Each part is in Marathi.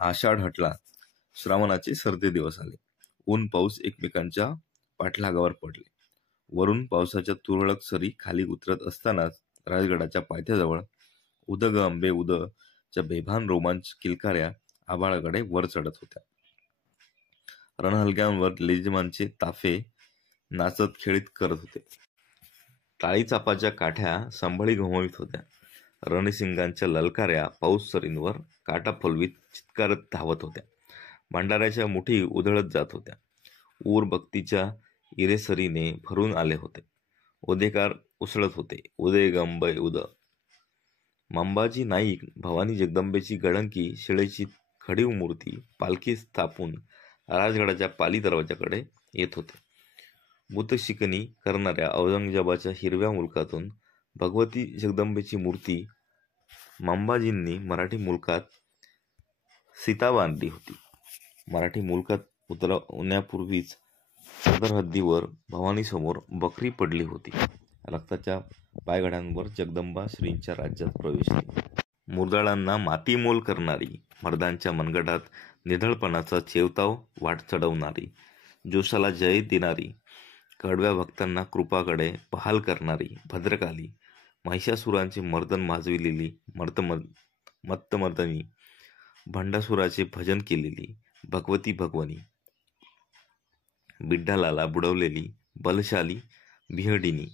आषाढ हटला, श्रावणाचे सरते दिवस आले. ऊन पाऊस एकमेकांच्या पाठलागावर पडले. वरून पावसाच्या तुरळक सरी खाली उतरत असतानाच राजगडाच्या पायथ्याजवळ उद ग अंबे उद च्या बेभान रोमांच किलकाऱ्या आभाळाकडे वर चढत होत्या. रणहलग्यांवर लेजिमांचे ताफे नाचत खेळीत करत होते. टाळीचापाच्या काठ्या संभळी घुमवीत होत्या. रणसिंगांच्या ललकाऱ्या पाऊस सरींवर काटा फुलवीत चित्कारत धावत होत्या. भांडाऱ्याच्या मुठी उधळत जात होत्या. ऊर भक्तीच्या इरेसरीने भरून आले होते. उदेकार उसळत होते. उदे गंबय उद. मंबाजी नाईक भवानी जगदंबेची गडंकी शिळेची खडीव मूर्ती पालखी स्थापून राजगडाच्या पाली दरवाजाकडे येत होते. बुतशिकनी करणाऱ्या औरंगजेबाच्या हिरव्या मुलकातून भगवती जगदंबेची मूर्ती मंबाजींनी मराठी मुलकात सीता बांधली होती. मराठी मुलकात उतरवण्यापूर्वीच सदर हद्दीवर भवानीसमोर बकरी पडली होती. रक्ताच्या पायघड्यांवर जगदंबा श्रींच्या राज्यात प्रवेशली. मुरदाळांना मातीमोल करणारी, मर्दांच्या मनगटात निधळपणाचा चेवताव वाट चढवणारी, जोशाला जय देणारी, कडव्या भक्तांना कृपाकडे बहाल करणारी भद्रकाली, महिषासुरांचे मर्दन माजविलेली मत्तमर्दनी, भंडासुराचे भजन केलेली भगवती भगवनी, बिड्डालाला बुडवलेली बलशाली बिहडिनी,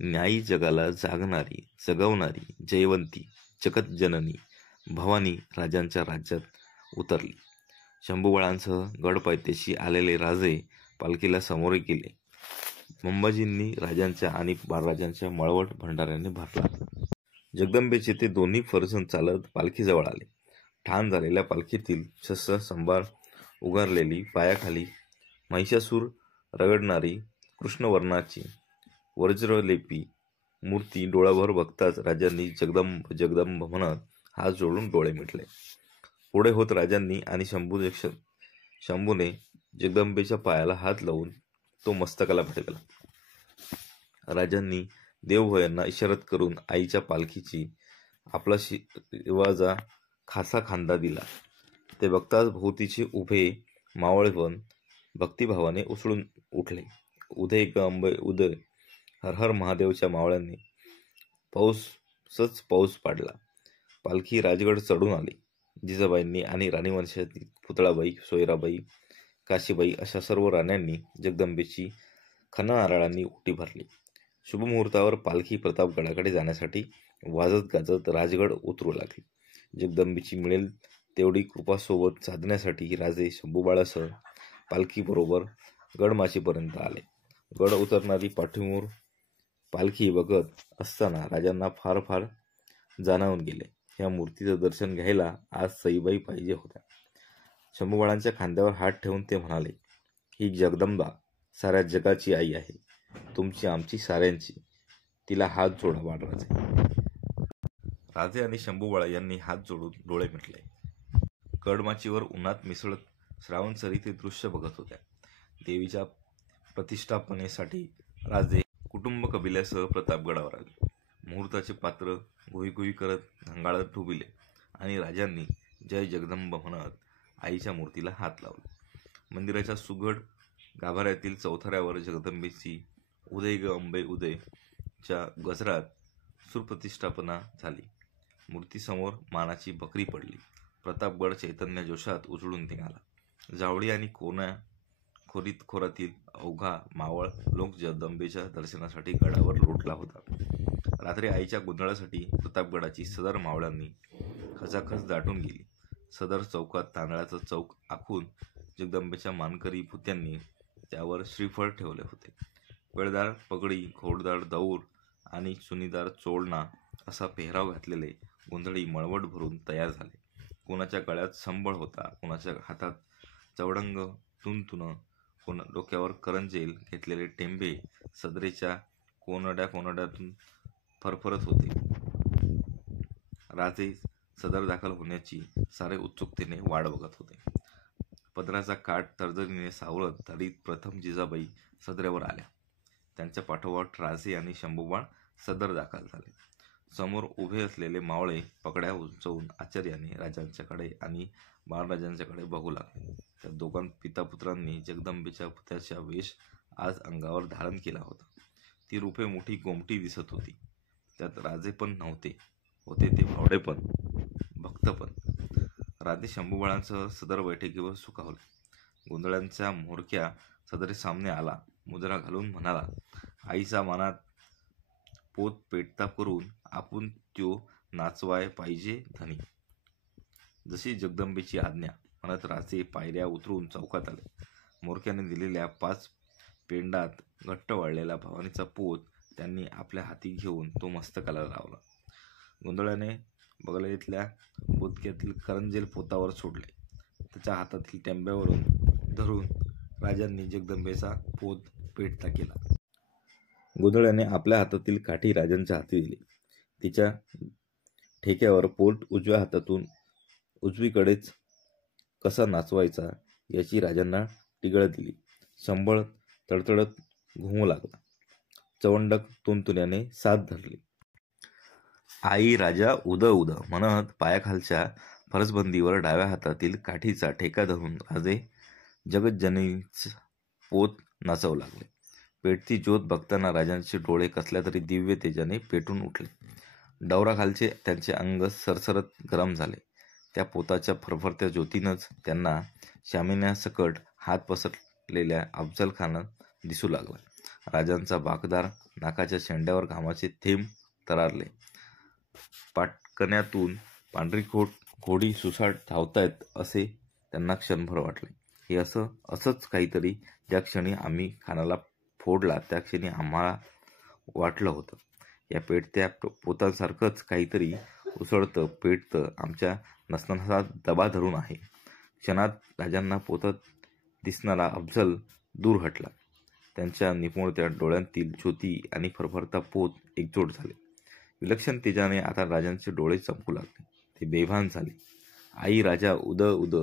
न्यायी जगाला जगवणारी जयवंती जगतजननी भवानी राजांच्या राज्यात उतरली. शंभूबळांसह गडपायथ्याशी आलेले राजे पालखीला सामोरे गेले. मंबाजींनी राजांच्या आणि बाळराजांच्या मळवट भंडाऱ्याने भरला. जगदंबेचे ते दोन्ही फरसन चालत पालखीजवळ आले. ठाण झालेल्या पालखीतील शस्त्र संभार उगारलेली, पायाखाली महिषासूर रगडणारी कृष्णवर्णाची वज्रलेपी मूर्ती डोळ्याभर बघताच राजांनी जगदंब जगदंब म्हणत हात जोडून डोळे मिटले. पुढे होत राजांनी आणि शंभूने जगदंबेच्या पायाला हात लावून तो मस्तकाला भिडकला. राजांनी देवभोयांना इशारत करून आईच्या पालखीची आपला शिवाजा खासा खांदा दिला. ते बघताच भोवतीचे उभे मावळेवन भक्तिभावाने उसळून उठले. उदय ग अंबे उदय, हर हर महादेवच्या मावळ्यांनी पाऊस पाडला. पालखी राजगड चढून आली. जिजाबाईंनी आणि राणीवंशातील पुतळाबाई, सोयराबाई, काशीबाई अशा सर्व राण्यांनी जगदंबेची खणा-नारळांनी ओटी भरली. शुभमुहूर्तावर पालखी प्रतापगडाकडे जाण्यासाठी वाजत गाजत राजगड उतरू लागली. जगदंबेची मिळेल तेवढी कृपा सोबत साधण्यासाठी राजे शंभूबाळासह पालखीबरोबर गडमाचीपर्यंत आले. गड उतरणारी पाठीमोर पालखी बघत असताना राजांना फार फार जाणवून गेले. ह्या मूर्तीचं दर्शन घ्यायला आज सईबाई पाहिजे होत्या. शंभूबाळांच्या खांद्यावर हात ठेवून ते म्हणाले, ही जगदंबा साऱ्या जगाची आई आहे. तुमची, आमची, साऱ्यांची. तिला हात जोडा बाळराजे. राजे आणि शंभूबाळा यांनी हात जोडून डोळे मिटले. गडमाचीवर उन्हात मिसळत श्रावण सरी ते दृश्य बघत होत्या. देवीच्या प्रतिष्ठापनेसाठी राजे कुटुंब कबिल्यासह प्रतापगडावर आले. मुहूर्ताचे पात्र गुही करत घंगाळत डुबिले आणि राजांनी जय जगदंब म्हणत आईच्या मूर्तीला हात लावले. मंदिराच्या सुगड गाभाऱ्यातील चौथऱ्यावर जगदंबेची उदय ग अंबे उदय च्या गजरात सुप्रतिष्ठापना झाली. मूर्तीसमोर मानाची बकरी पडली. प्रतापगड चैतन्य जोशात उजळून निघाला. जावळी आणि खोरीत अवघा मावळ लोक जगदंबेच्या दर्शनासाठी गडावर लोटला होता. रात्री आईच्या गोंधळासाठी प्रतापगडाची सदर मावळ्यांनी खचाखच दाटून गेली. सदर चौकात तांदळाचा चौक आखून जगदंबेच्या मानकरी भुत्यांनी त्यावर श्रीफळ ठेवले होते. पेळदार पगडी, घोडदार दौर आणि चुनीदार चोळणा असा पेहराव घातलेले गोंधळी मळवट भरून तयार झाले. कोणाच्या गळ्यात संबळ होता, कोणाच्या हातात चवडंग तुणतुणं, डोक्यावर करंजेल घेतलेले टेंबे सदरेच्या कोनड्यातून फरफरत होते. राजे सदर दाखल होण्याची सारे उत्सुकतेने वाट बघत होते. पदराचा काठ तर्जनीने सावरत तरीत प्रथम जिजाबाई सदरेवर आल्या. त्यांच्या पाठोपाठ राजे आणि शंभूबाळ सदर दाखल झाले. समोर उभे असलेले मावळे पकड्या उंचवून आश्चर्याने राजांच्याकडे आणि बाळराजांच्याकडे बघू लागले. त्या दोघां पितापुत्रांनी जगदंबेच्या पुतळ्याचा वेश आज अंगावर धारण केला होता. ती रूपे मोठी गोमटी दिसत होती. त्यात राजे पण नव्हते, होते ते भावडे पण, भक्त पण. राजे शंभूबाळांसह सदर बैठकीवर सुखावले. गोंधळांचा म्होरक्या सदरी सामने आला. मुजरा घालून म्हणाला, आईचा मनात पोत पेटता करून आपण त्यो नाचवाय पाहिजे धनी. जशी जगदंबेची आज्ञा म्हणत राजे पायऱ्या उतरून चौकात आले. मोरक्याने दिलेल्या 5 पेंडात घट्ट वाळलेला भवानीचा पोत त्यांनी आपल्या हाती घेऊन तो मस्तकाला लावला. गोंधळाने बगलेतल्या पोतक्यातील करंजेल पोतावर सोडले. त्याच्या हातातील टेंब्यावरून धरून राजांनी जगदंबेचा पोत पेटता केला. गोंधळाने आपल्या हातातील काठी राजांच्या हाती दिली. तिच्या ठेक्यावर पोट उजव्या हातातून उजवीकडेच कसा नाचवायचा याची राजांना टिगळ दिली. संबळ तडतडत घुमू लागला. चवंडक तुणतुण्याने साथ धरली. आई राजा उद उद म्हणत पायाखालच्या फरसबंदीवर डाव्या हातातील काठीचा ठेका धरून राजे जगज्जननीच पोत नाचवू लागले. पेटती ज्योत बघताना राजांचे डोळे कसल्या तरी दिव्य तेजाने पेटून उठले. डवराखालचे त्यांचे अंग सरसरत गरम झाले. त्या पोताच्या फरफरत्या ज्योतीनंच त्यांना शामिन्यासकट हात पसरलेल्या अफजलखानात दिसू लागला. राजांचा बाकदार नाकाच्या शेंड्यावर घामाचे थेंब तरारले. पाटकण्यातून पांढरी घोडी सुसाट धावतायत असे त्यांना क्षणभर वाटले. हे असंच काहीतरी ज्या क्षणी आम्ही खानाला फोडला त्या क्षणी आम्हाला वाटलं होतं. या पेटत्या पोतांसारखंच काहीतरी उसळतं पेटतं आमच्या नसनसात दबा धरून आहे. क्षणात राजांना पोतात दिसणारा अफजल दूर हटला. त्यांच्या निपुणत्या डोळ्यांतील ज्योती आणि फरफरता पोत एकजोट झाले. विलक्षण तेजाने आता राजांचे डोळे चमकू लागले. ते बेभान झाले. आई राजा उद उद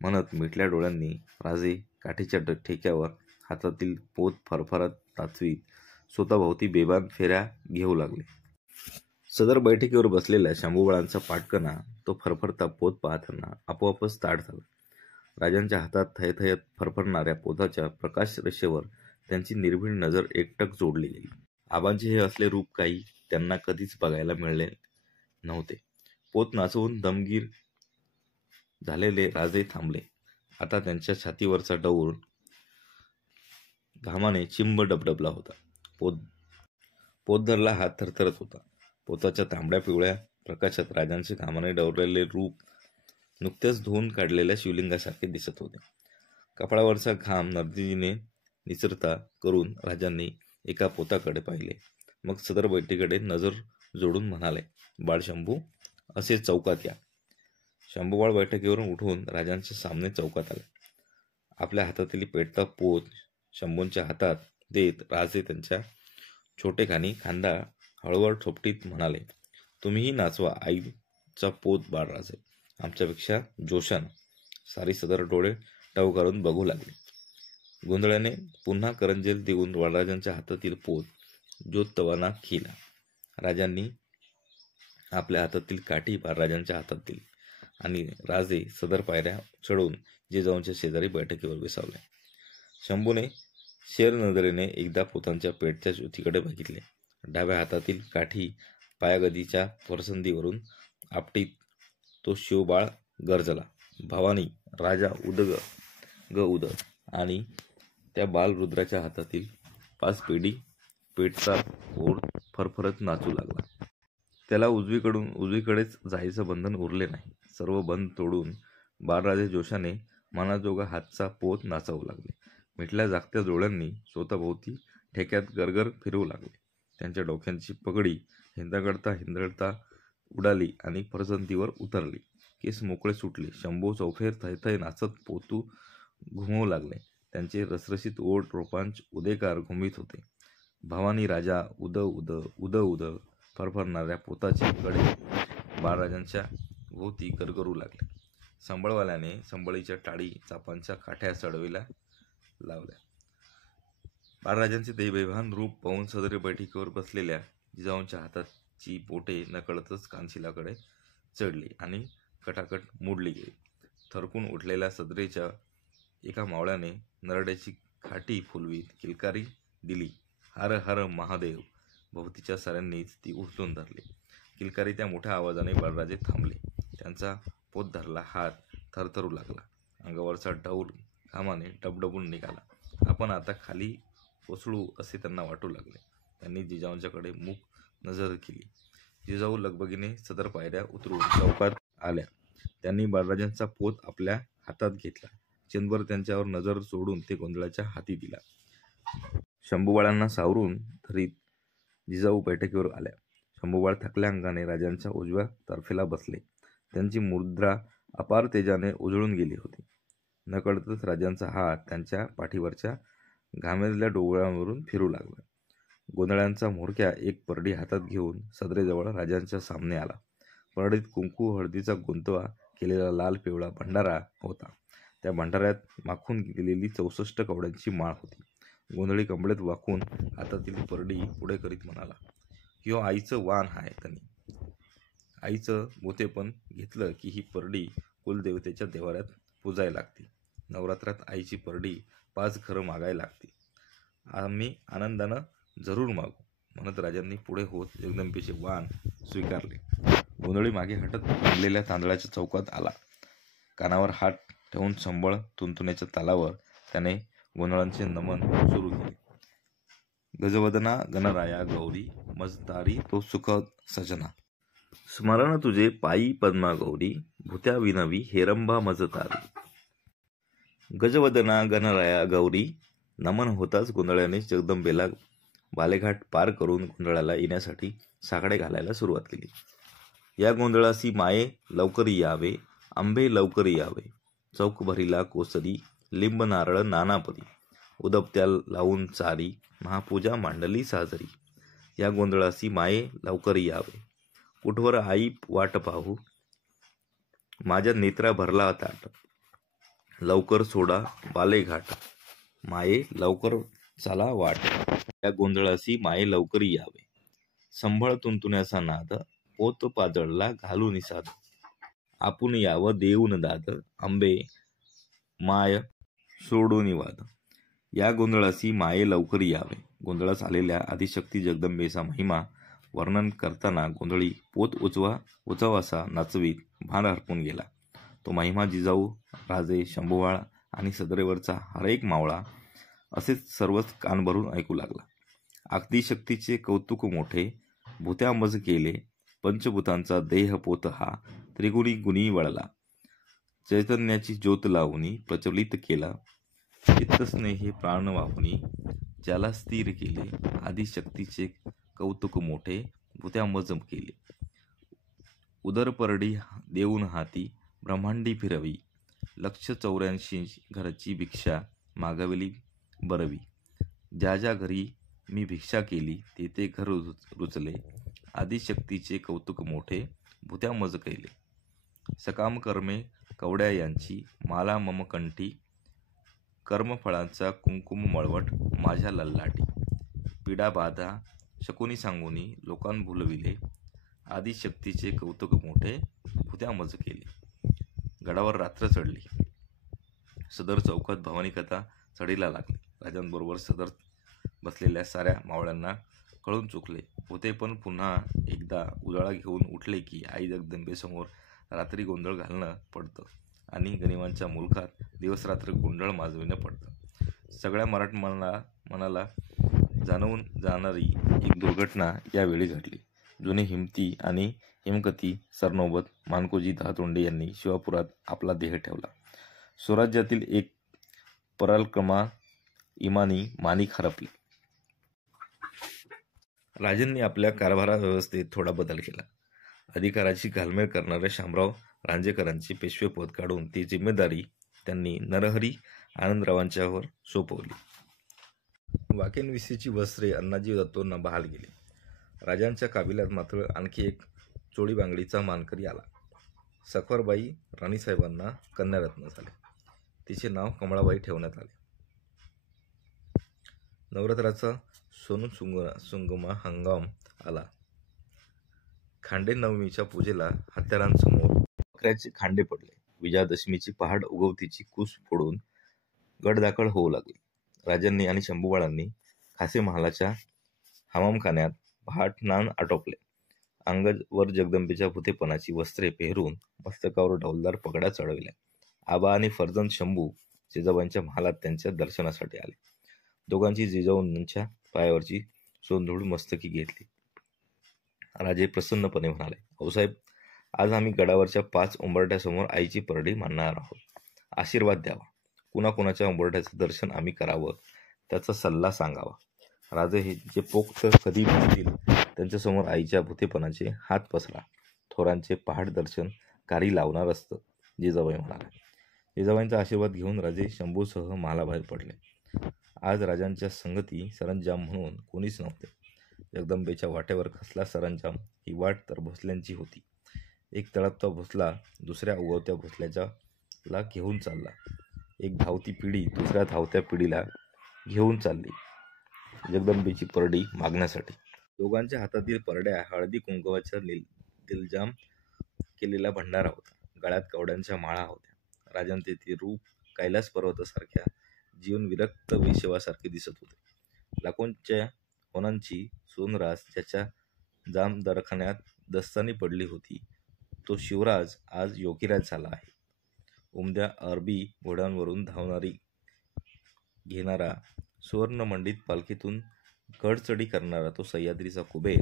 म्हणत मिटल्या डोळ्यांनी राजे काठीच्या ठेक्यावर हातातील पोत फरफरत नाचवीत स्वतःभोवती बेभान फेऱ्या घेऊ लागले. सदर बैठकीवर बसलेल्या शंभूबाळांचा पाटकना तो फरफरता पोत पाहताना आपोआपच ताट झाला. राजांच्या हातात थयथयत फरफरणाऱ्या पोताच्या प्रकाश रेषेवर त्यांची निर्भीड नजर एकटक जोडली गेली. आबांचे हे असले रूप काही त्यांना कधीच बघायला मिळाले नव्हते. पोत नाचवून दमगीर झालेले राजे थांबले. आता त्यांच्या छातीवरचा डौर घामाने चिंब डबडबला होता. पोत धरला हात थरथरत होता. पोताच्या तांबड्या पिवळ्या प्रकाशात राजांचे घामाने डवरलेले रूप नुकत्याच धुवून काढलेल्या शिवलिंगासारखे दिसत होते. कपाळावरचा घाम नर्दिनीने निचरता करून राजांनी एका पोताकडे पाहिले. मग सदर बैठकीकडे नजर जोडून म्हणाले, बाळशंभू असे चौकात या. शंभूबाळ बैठकीवरून उठून राजांच्या सामने चौकात आले. आपल्या हातातील पेटता पोत शंभूंच्या हातात देत राजे त्यांच्या छोटेखानी खांदा हळूवार थोपटीत म्हणाले, तुम्हीही नाचवा आईचा पोत बाळराजे, आमच्यापेक्षा जोशानं. सारी सदर डोळे टवकारून बघू लागले. गोंधळाने पुन्हा करंजेल देऊन बाळराजांच्या हातातील पोत ज्योतवाना केला. राजांनी आपल्या हातातील काठी बाळराजांच्या हातात दिली आणि राजे सदर पायऱ्या चढून जिजाऊंच्या शेजारी बैठकीवर विसावले. शंभूने शेर नजरेने एकदा पोतांच्या पेटत्या ज्योतीकडे बघितले. डाव्या हातातील काठी पायागदीच्या फरसंदीवरून आपटीत तो शिवबाळ गरजला, भवानी राजा उद ग उद. आणि त्या बालरुद्राच्या हातातील 5 पेढी पेटचा ओढ फरफरत नाचू लागला. त्याला उजवीकडेच जायचं बंधन उरले नाही. सर्व बंध तोडून बाळराजे जोशाने मनाजोगा हातचा पोत नाचवू लागले. मिटल्या जागत्या डोळ्यांनी स्वतःभोवती ठेक्यात गरगर फिरवू लागले. त्यांच्या डोक्यांची पगडी हिंदळता उडाली आणि फरसंदीवर उतरली. केस मोकळे सुटले. शंभू चौफेर थयथय नाचत पोतू घुमवू लागले. त्यांचे रसरशीत ओठ रोपांच उदेकार घुमित होते. भवानी राजा उद उद उद उद फरफरणाऱ्या पोताचे कडे बाळराजांच्या भोवती गरगरू लागले. संबळवाल्याने संबळीच्या टाळी चापांच्या काठ्या चढवायला लावल्या. बाळराजांचे ते बेभान रूप पाहून सदरी बैठकीवर बसलेल्या जिजाऊंच्या हातात ची बोटे नकळतच कानशिलाकडे चढली आणि कटाकट मोडली गेली. थरकून उठलेल्या सदरेच्या एका मावळ्याने नरड्याची खाटी फुलवीत किलकारी दिली, हर हर महादेव. भोवतीच्या साऱ्यांनीच ती उचलून धरली. किलकारी त्या मोठ्या आवाजाने बळराजे थांबले. त्यांचा पोत धरला हात थरथरू लागला. अंगावरचा डौल घामाने डबडबून निघाला. आपण आता खाली कोसळू असे त्यांना वाटू लागले. त्यांनी जिजाऊंच्याकडे मूक नजर केली. जिजाऊ लगबगीने सदर पायऱ्या उतरून चौकात आल्या. त्यांनी बळराजांचा पोत आपल्या हातात घेतला. क्षणभर त्यांच्यावर नजर सोडून ते गोंधळाच्या हाती दिला. शंभूबाळांना सावरून धरीत जिजाऊ बैठकीवर आल्या. शंभूबाळ थकल्या अंगाने राजांच्या उजव्या तर्फेला बसले. त्यांची मुद्रा अपार तेजाने उजळून गेली होती. नकळतच राजांचा हात त्यांच्या पाठीवरच्या घामेजल्या डोळ्यांवरून फिरू लागला. गोंधळ्यांचा म्होरक्या एक परडी हातात घेऊन सदरेजवळ राजांच्या सामने आला. परडीत कुंकू हळदीचा गुंतवा केलेला लाल पिवळा भंडारा होता. त्या भंडाऱ्यात माखून गेलेली 64 कवड्यांची माळ होती. गोंधळी कंबळेत वाकून हातातील परडी पुढे करीत म्हणाला, ह्यो आईचं वाण आहे तनी. आईचं मोठेपण घेतलं की ही परडी कुलदेवतेच्या देवाऱ्यात पूजायला लागते. नवरात्रात आईची परडी 5 घरं मागायला लागते. आम्ही आनंदानं जरूर मागू, म्हणत राजांनी पुढे होत जगदंबेचे वाण स्वीकारले. गोंधळी मागे हटत बांधलेल्या तांदळाच्या चौकात आला. कानावर हात ठेवून संबळ तुंतुण्याच्या तालावर त्याने गोंधळांचे नमन सुरू केले. गजवदना गणराया गौरी मजतारी तो सुख सजना. स्मरण तुझे पायी पद्मा गौरी भूत्या विनवी हेरंबा मजतारी. गजवदना गणराया गौरी. नमन होताच गोंधळ्याने जगदंबेला बालेघाट पार करून गोंधळाला येण्यासाठी साकडे घालायला सुरुवात केली. या गोंधळासी माये लवकरी यावे, आंबे लवकरी यावे. चौक भरीला कोसरी, लिंब नारळ नानापरी. उदबत्या लावून चारी, महापूजा मांडली साजरी. या गोंधळासी माये लवकरी यावे. कुठवर आई वाट पाहू, माझ्या नेत्रा भरला ताट. लवकर सोडा बालेघाट, माये लवकर चाला वाट. या गोंधळासी माये लवकरी यावे. संभळ तुंतुण्याचा नाद, पोत पाजळला घालून साध. आपण यावं देऊन दाद, आंबे माय सोडून वाद. या गोंधळासी माये लवकरी यावे. गोंधळास आलेल्या आदिशक्ती जगदंबेचा महिमा वर्णन करताना गोंधळी पोत उचवासा नाचवीत भान हरपून गेला. तो महिमा जिजाऊ, राजे, शंभूबाळ आणि सदरेवरचा हरेक मावळा असेच सर्वच कान भरून ऐकू लागला. आदिशक्तीचे कौतुक मोठे, भूत्या मज केले. पंचभूतांचा देह पोत हा त्रिगुणी गुणी वळला. चैतन्याची ज्योत लावूनी प्रज्वलित केला. चित्तस्नेहे प्राण वाहुनी ज्याला स्थिर केले. आदिशक्तीचे कौतुक मोठे, भूत्या मज केले. उदरपरडी देऊन हाती ब्रह्मांडी फिरवी. 184 घरची भिक्षा मागवली बरवी. ज्या ज्या घरी मी भिक्षा केली ते ते घर रुचले. आदिशक्तीचे कौतुक मोठे, भूत्या मज केले. सकाम कर्मे कवड्या यांची माला मम कंठी. कर्मफळांचा कुंकुम मळवट माझ्या लल्लाटी. पीडा बाधा शकुनी सांगुनी लोकां भुलविले. आदिशक्तीचे कौतुक मोठे, भूत्या मज केले. गडावर रात्र चढली. सदर चौकात भवानी कथा चढीला लागली. राजांबरोबर सदर बसलेल्या साऱ्या मावळ्यांना कळून चुकले होते, पण पुन्हा एकदा उजाळा घेऊन उठले की आई जगदंबेसमोर रात्री गोंधळ घालणं पडतं आणि गनिमांच्या मुलखात दिवसरात्र गोंधळ माजविणं पडतं. सगळ्या मनाला जाणवून जाणारी एक दुर्घटना यावेळी घडली. जुने हिमती आणि हिमकती सरनोबत मानकोजी दहातोंडे यांनी शिवापुरात आपला देह ठेवला. स्वराज्यातील एक पराक्रमा इमानी माणिक हरपले. राजांनी आपल्या कारभारा व्यवस्थेत थोडा बदल केला. अधिकाराची घालमेल करणाऱ्या शामराव रांजेकरांची पेशवेपद काढून ती जिम्मेदारी त्यांनी नरहरी आनंदरावांच्यावर सोपवली. वाकेनविसेची वस्त्रे अण्णाजी दत्तोंना बहाल गेली. राजांच्या काबिल्यात मात्र आणखी एक चोळीबांगडीचा मानकरी आला. सखरबाई राणीसाहेबांना कन्यारत्न झाले. तिचे नाव कमळाबाई ठेवण्यात आले. नवरात्राचा सोनसुंगमा हंगाम आला. खांडे नवमीच्या पूजेला हत्यारांसमोर बकऱ्याचे खांडे पडले. विजयादशमीची पहाट उगवतीची कूस फोडून गडदाखल होऊ लागली. राजांनी आणि शंभूबाळांनी खासे महालाच्या हमामखान्यात पहाटनान आटोपले. अंगावर जगदंबेच्या भुतेपणाची वस्त्रे पेरून मस्तकावर डौलदार पगड्या चढविल्या. आबा आणि फर्जंद शंभू जिजाबाईंच्या महालात त्यांच्या दर्शनासाठी आले. दोघांची जिजाऊंच्या पायावरची सोंधूळ मस्तकी घेतली. राजे प्रसन्नपणे म्हणाले, भाऊसाहेब, आज आम्ही गडावरच्या 5 उंबरठ्यासमोर आईची परडी मांडणार आहोत. आशीर्वाद द्यावा. कुणाकुणाच्या उंबरठ्याचं दर्शन आम्ही करावं त्याचा सल्ला सांगावा. राजे हे जे पोक्त कधी बसतील त्यांच्यासमोर आईच्या भुतेपणाचे हात पसरा. थोरांचे पहाट दर्शन कारी लावणार असतं, जिजाबाई म्हणाल्या. जिजाबाईंचा आशीर्वाद घेऊन राजे शंभूसह महालाबाहेर पडले. आज राजांच्या संगती सरंजाम म्हणून कोणीच नव्हते. जगदंबेच्या वाटेवर खसला सरंजाम ही वाट तर भोसल्यांची होती. एक तळपता भोसला दुसऱ्या उगवत्या भोसल्याला घेऊन चालला. एक धावती पिढी दुसऱ्या धावत्या पिढीला घेऊन चालली जगदंबेची परडी मागण्यासाठी. दोघांच्या हातातील परड्या हळदी कुंकवाच्या दिलजाम केलेला भंडारा होता. गळ्यात कवड्यांच्या माळा होत्या. राजांचे ते रूप कैलास पर्वतासारख्या जीवन विरक्त वेशवासारखे दिसत होते. लाखोंच्या होनांची सोनरास ज्याच्या जाम दरखान्यात दस्तानी पडली होती तो शिवराज आज योगीराज झाला आहे. उमद्या अरबी घोड्यांवरून धावणारी घेणारा, सुवर्णमंडित पालखीतून गडचढी करणारा तो सह्याद्रीचा कुबेर,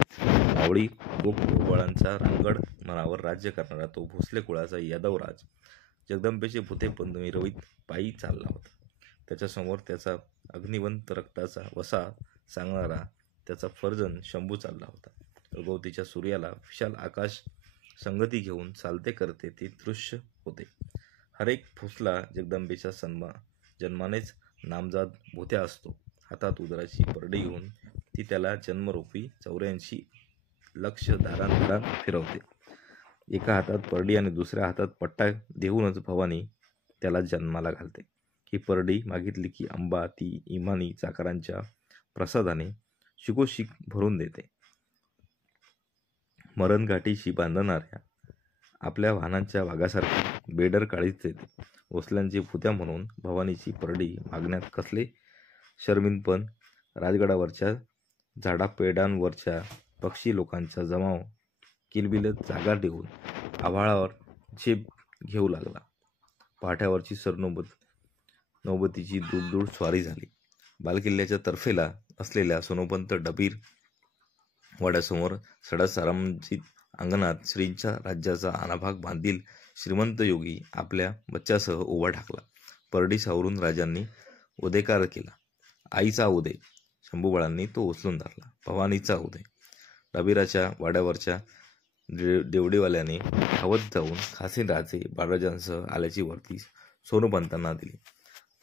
मावळी गोपगोपाळांचा रांगड मनावर राज्य करणारा तो भोसले कुळाचा यादवराज जगदंबेचे भुते मिरवीत पायी चालला होता. त्याच्यासमोर त्याचा अग्निवंत रक्ताचा वसा सांगणारा त्याचा फर्जंद शंभू चालला होता. उगवतीच्या सूर्याला विशाल आकाश संगती घेऊन चालते करते ते दृश्य होते. हरेक भोसला जगदंबेच्या जन्मानेच नामजाद भोत्या असतो. हातात उदराची परडी घेऊन ती त्याला जन्मरूपी 84 लक्ष दारांदारात फिरवते. एका हातात परडी आणि दुसऱ्या हातात पट्टा देऊनच भवानी त्याला जन्माला घालते. ही परडी मागितली की अंबा ती इमानी चाकरांच्या प्रसादाने शिकोशिक भरून देते. मरणगाठीशी बांधणाऱ्या आपल्या वाहनांच्या वाघासारखी बेडर काळीच देते. भोसल्यांची भुत्या म्हणून भवानीची परडी मागण्यात कसले शर्मिंदपण. राजगडावरच्या झाडापेडांवरच्या पक्षी लोकांचा जमाव किलबिलत जागा देऊन आभाळावर झेप घेऊ लागला. पाट्यावरची नौबतीची दूर स्वारी झाली. बालकिल्ल्याच्या तर्फेला असलेल्या सोनोपंत डबीर वाड्यासमोर सडासरंजित अंगणात श्रींच्या राज्याचा आनाभाग बांधील श्रीमंत योगी आपल्या बच्च्यासह उभा ठाकला. परडी सावरून राजांनी उदेकार केला. आईचा उदय. शंभूबाळांनी तो उचलून धरला. भवानीचा उदय. डबीराच्या वाड्यावरच्या देवडीवाल्याने धावत जाऊन खासे राजे बाळराजांसह आल्याची वर्दी सोनोपंतांना दिली.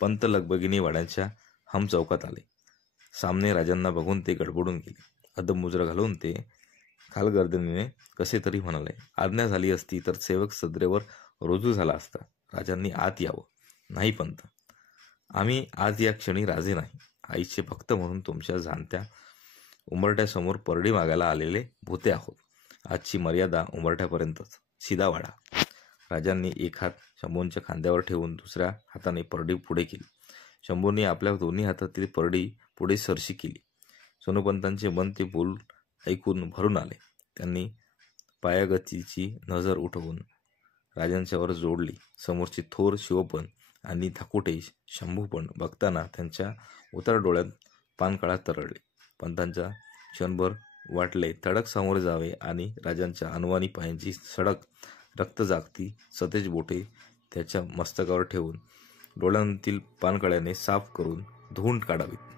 पंत लगबगीने वाड्याच्या हम चौकात आले. सामने राजांना बघून ते गडबडून गेले. अदमुजरा घालून ते खालगर्दनीने कसे तरी म्हणाले, आज्ञा झाली असती तर सेवक सदरेवर रुजू झाला असता. राजांनी आत यावं. नाही पंत, आम्ही आज या क्षणी राजे नाही, आईचे भक्त म्हणून तुमच्या जाणत्या उंबरठ्यासमोर परडी मागायला आलेले भूते आहोत. आजची मर्यादा उंबरठ्यापर्यंतच. सीधा वाडा. राजांनी एक हात शंभूंच्या खांद्यावर ठेवून दुसऱ्या हाताने परडी पुढे केली. शंभूंनी आपल्या दोन्ही हातातील परडी पुढे सरशी केली. सोनोपंतांचे मन ते बोल ऐकून भरून आले. त्यांनी पायागतीची नजर उठवून राजांच्यावर जोडली. समोरचे थोर शिवपण आणि धाकुटे शंभूपण बघताना त्यांच्या उतार डोळ्यात पानकळा तरळले. पंतांच्या क्षणभर वाटले तडक सामोरे जावे आणि राजांच्या अनवाणी पायांची सडक रक्तजागती सतेज बोटे त्याच्या मस्तकावर ठेवून डोळ्यांतील पानकळ्याने साफ करून धुवून काढावीत.